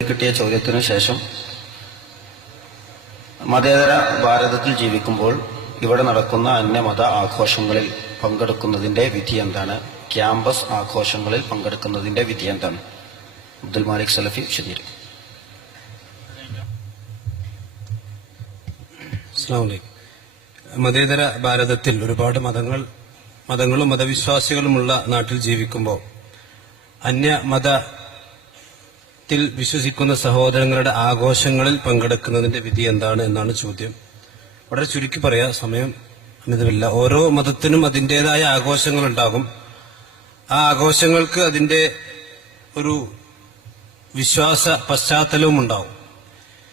കിട്ടിയ ചോദ്യത്തിനു ശേഷം മതേതര ഭാരതത്തിൽ ജീവിക്കുമ്പോൾ ഇവിടെ നടക്കുന്ന അന്യമത ആഘോഷങ്ങളിൽ പങ്കെടുക്കുന്നതിന്റെ വിധി എന്താണ്? ക്യാമ്പസ് ആഘോഷങ്ങളിൽ പങ്കെടുക്കുന്നതിന്റെ വിധി എന്താണ്? അബ്ദുൽ മാലിക് സലഫി വിശദീകരിക്കും. അസ്സലാമു അലൈക്കും. മതേതര ഭാരതത്തിൽ ഒരുപാട് മതങ്ങളും മതവിശ്വാസികളുമുള്ള നാട്ടിൽ ജീവിക്കുമ്പോൾ അന്യമതത്തിൽ വിശ്വസിക്കുന്ന സഹോദരങ്ങളുടെ ആഘോഷങ്ങളിൽ പങ്കെടുക്കുന്നതിന്റെ വിധി എന്താണ് എന്നാണ് ചോദ്യം. വളരെ ചുരുക്കി പറയാ, സമയം അമിതമില്ല. ഓരോ മതത്തിനും അതിൻ്റെതായ ആഘോഷങ്ങൾ ഉണ്ടാകും. ആ ആഘോഷങ്ങൾക്ക് അതിന്റെ ഒരു വിശ്വാസ പശ്ചാത്തലവും ഉണ്ടാവും.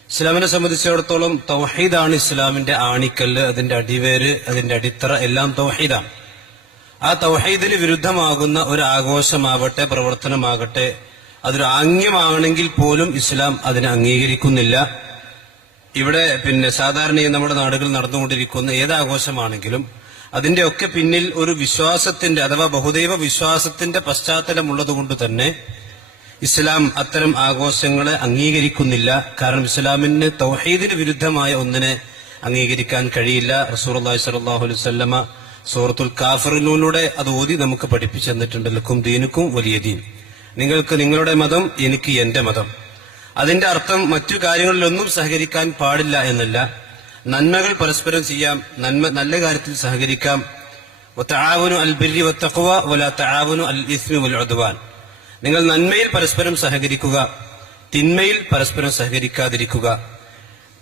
ഇസ്ലാമിനെ സംബന്ധിച്ചിടത്തോളം തൗഹീദാണ് ഇസ്ലാമിന്റെ ആണിക്കല്ല്, അതിന്റെ അടിവേര്, അതിന്റെ അടിത്തറ എല്ലാം തൗഹീദാണ്. ആ തൗഹീദിന് വിരുദ്ധമാകുന്ന ഒരു ആഘോഷമാവട്ടെ, പ്രവർത്തനമാകട്ടെ, അതൊരു ആംഗ്യമാണെങ്കിൽ പോലും ഇസ്ലാം അതിനെ അംഗീകരിക്കുന്നില്ല. ഇവിടെ സാധാരണ നമ്മുടെ നാടുകളിൽ നടന്നുകൊണ്ടിരിക്കുന്ന ഏതാഘോഷമാണെങ്കിലും അതിന്റെ ഒക്കെ പിന്നിൽ ഒരു വിശ്വാസത്തിന്റെ അഥവാ ബഹുദൈവ വിശ്വാസത്തിന്റെ പശ്ചാത്തലമുള്ളതുകൊണ്ട് തന്നെ ഇസ്ലാം അത്തരം ആഘോഷങ്ങളെ അംഗീകരിക്കുന്നില്ല. കാരണം ഇസ്ലാമിന് തൗഹീദിന് വിരുദ്ധമായ ഒന്നിനെ അംഗീകരിക്കാൻ കഴിയില്ല. റസൂലുള്ളാഹി സ്വല്ലല്ലാഹു അലൈഹി വസല്ലമ സൂറത്തുൽ കാഫിറൂനിലൂടെ അത് ഓതി നമുക്ക് പഠിപ്പിച്ചു തന്നിട്ടുണ്ട്. ലക്കും ദീനുക്കും വലിയ ദീൻ, നിങ്ങൾക്ക് നിങ്ങളുടെ മതം, എനിക്ക് എന്റെ മതം. അതിന്റെ അർത്ഥം മറ്റു കാര്യങ്ങളിലൊന്നും സഹകരിക്കാൻ പാടില്ല എന്നല്ല. നന്മകൾ പരസ്പരം ചെയ്യാം, നല്ല കാര്യത്തിൽ സഹകരിക്കാം. വതആവനു അൽ ബിർരി വത്തഖ്വ വലാ തആവനു അൽ ഇസ്മി വൽ ഉദ്വാൻ. നിങ്ങൾ നന്മയിൽ പരസ്പരം സഹകരിക്കുക, തിന്മയിൽ പരസ്പരം സഹകരിക്കാതിരിക്കുക.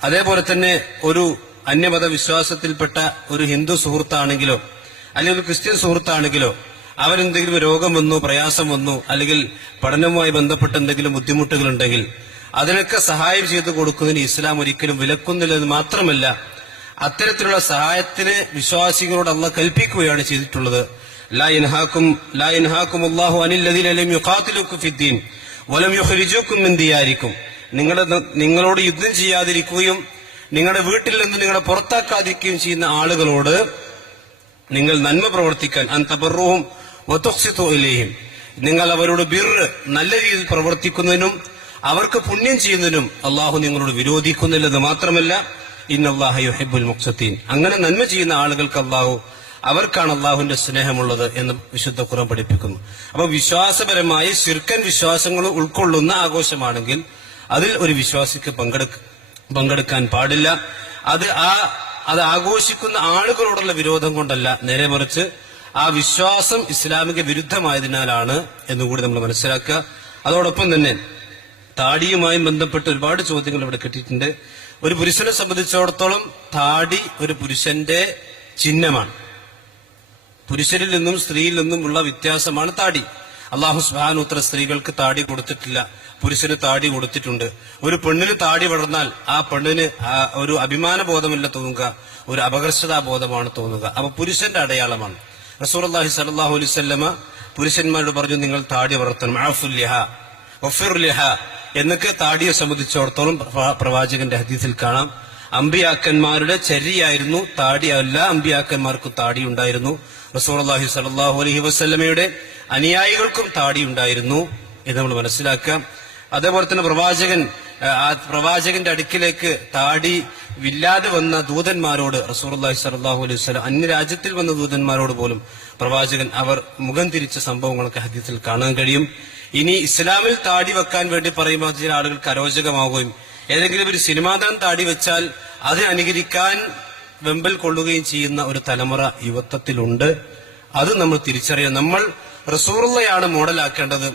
അതേപോലെ തന്നെ ഒരു അന്യമത വിശ്വാസത്തിൽപ്പെട്ട ഒരു ഹിന്ദു സുഹൃത്താണെങ്കിലോ അല്ലെങ്കിൽ ഒരു ക്രിസ്ത്യൻ സുഹൃത്താണെങ്കിലോ അവരെന്തെങ്കിലും രോഗം വന്നു, പ്രയാസം വന്നു, അല്ലെങ്കിൽ പഠനവുമായി ബന്ധപ്പെട്ട എന്തെങ്കിലും ബുദ്ധിമുട്ടുകൾ ഉണ്ടെങ്കിൽ അതിനൊക്കെ സഹായം ചെയ്തു കൊടുക്കുന്നതിന് ഇസ്ലാം ഒരിക്കലും വിലക്കുന്നില്ലെന്ന് മാത്രമല്ല, അത്തരത്തിലുള്ള സഹായത്തിന് വിശ്വാസികളോട് അള്ളാഹ് കൽപ്പിക്കുകയാണ് ചെയ്തിട്ടുള്ളത്. ലാ യൻഹാകും അല്ലാഹു അനിൽ ലദീന ലം യുഖാതിലുക്കും ഫിദ്ദീൻ വലം യുഖ്രിജൂക്കും മിൻ ദിയാരിക്കും. നിങ്ങളോട് യുദ്ധം ചെയ്യാതിരിക്കുകയും നിങ്ങളുടെ വീട്ടിൽ നിന്ന് നിങ്ങളെ പുറത്താക്കാതിരിക്കുകയും ചെയ്യുന്ന ആളുകളോട് നിങ്ങൾ നന്മ പ്രവർത്തിക്കാൻ അൻതബറുഹും വതുഖ്സിതു ഇലൈഹിം, നിങ്ങൾ അവരോട് ബിർറ് നല്ല രീതിയിൽ പ്രവർത്തിക്കുന്നതിനും അവർക്ക് പുണ്യം ചെയ്യുന്നതിനും അള്ളാഹു നിങ്ങളോട് വിരോധിക്കുന്നില്ലെന്ന് മാത്രമല്ല, ഇന്നല്ലാഹ യുഹിബ്ബുൽ മുഖ്സിതീൻ, അങ്ങനെ നന്മ ചെയ്യുന്ന ആളുകൾക്ക് അവർക്കാണ് അള്ളാഹുവിന്റെ സ്നേഹമുള്ളത് എന്ന് വിശുദ്ധ ഖുർആൻ പഠിപ്പിക്കുന്നു. അപ്പൊ വിശ്വാസപരമായ ശിർക്കൻ വിശ്വാസങ്ങൾ ഉൾക്കൊള്ളുന്ന ആഘോഷമാണെങ്കിൽ അതിൽ ഒരു വിശ്വാസിക്ക് പങ്കെടുക്കാൻ പാടില്ല. അത് ആഘോഷിക്കുന്ന ആളുകളോടുള്ള വിരോധം കൊണ്ടല്ല, നേരെ മറിച്ച് ആ വിശ്വാസം ഇസ്ലാമിക വിരുദ്ധമായതിനാലാണ് എന്നുകൂടി നമ്മൾ മനസ്സിലാക്കുക. അതോടൊപ്പം തന്നെ താടിയുമായി ബന്ധപ്പെട്ട് ഒരുപാട് ചോദ്യങ്ങൾ ഇവിടെ കിട്ടിയിട്ടുണ്ട്. ഒരു പുരുഷനെ സംബന്ധിച്ചിടത്തോളം താടി ഒരു പുരുഷന്റെ ചിഹ്നമാണ്. പുരുഷനിൽ നിന്നും സ്ത്രീയിൽ നിന്നും ഉള്ള വ്യത്യാസമാണ് താടി. അല്ലാഹു സുബ്ഹാനഹു വതആല സ്ത്രീകൾക്ക് താടി കൊടുത്തിട്ടില്ല, പുരുഷന് താടി കൊടുത്തിട്ടുണ്ട്. ഒരു പെണ്ണിന് താടി വളർന്നാൽ ആ പെണ്ണിന് ഒരു അഭിമാന ബോധമല്ല തോന്നുക, ഒരു അപകർഷതാ ബോധമാണ് തോന്നുക. അപ്പൊ പുരുഷന്റെ അടയാളമാണ്. റസൂലുള്ളാഹി സ്വല്ലല്ലാഹു അലൈഹി വസല്ലമ പുരുഷന്മാരോട് പറഞ്ഞു, നിങ്ങൾ താടി വളർത്തണം, അഅഫുൽ ലിഹാ വഫിർ ലിഹാ എന്നൊക്കെ താടിയെ സംബന്ധിച്ചിടത്തോളം പ്രവാചകന്റെ ഹദീസിൽ കാണാം. അമ്പിയാക്കന്മാരുടെ ചര്യയായിരുന്നു താടി. എല്ലാ അമ്പിയാക്കന്മാർക്കും താടി ഉണ്ടായിരുന്നു. റസൂലുള്ളാഹി സ്വല്ലല്ലാഹു അലൈഹി വസല്ലമയുടെ അനുയായികൾക്കും താടി ഉണ്ടായിരുന്നു എന്ന് നമ്മൾ മനസ്സിലാക്കാം. അതേപോലെ തന്നെ പ്രവാചകന്റെ അടുക്കിലേക്ക് താടി ഇല്ലാതെ വന്ന ദൂതന്മാരോട് റസൂലുള്ളാഹി സ്വല്ലല്ലാഹു അലൈഹി വസല്ലം, അന്യരാജ്യത്തിൽ വന്ന ദൂതന്മാരോട് പോലും പ്രവാചകൻ അവർ മുഖം തിരിച്ച സംഭവങ്ങളൊക്കെ ഹദീസിൽ കാണാൻ കഴിയും. ഇനി ഇസ്ലാമിൽ താടി വെക്കാൻ വേണ്ടി പറയുമ്പോൾ ചില ആളുകൾക്ക് അരോചകമാവുകയും ഏതെങ്കിലും ഒരു സിനിമാ താരം താടി വെച്ചാൽ അത് അനുകരിക്കാൻ വെമ്പൽ കൊള്ളുകയും ചെയ്യുന്ന ഒരു തലമുറ യുവത്വത്തിലുണ്ട്. അത് നമ്മൾ തിരിച്ചറിയാം. നമ്മൾ റസൂലുള്ളയാണ് മോഡലാക്കേണ്ടത്,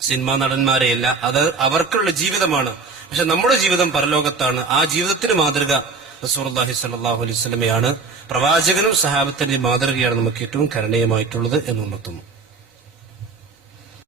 സിനിമാ നടന്മാരെയല്ല. അത് അവർക്കുള്ള ജീവിതമാണ്. പക്ഷെ നമ്മുടെ ജീവിതം പരലോകത്താണ്. ആ ജീവിതത്തിന് മാതൃക റസൂലുള്ളാഹി സ്വല്ലല്ലാഹു അലൈഹി വസല്ലമയാണ്. പ്രവാചകനും സഹാബത്തിന്റെ മാതൃകയാണ് നമുക്ക് ഏറ്റവും കരണീയമായിട്ടുള്ളത് എന്ന് ഉണർത്തുന്നു.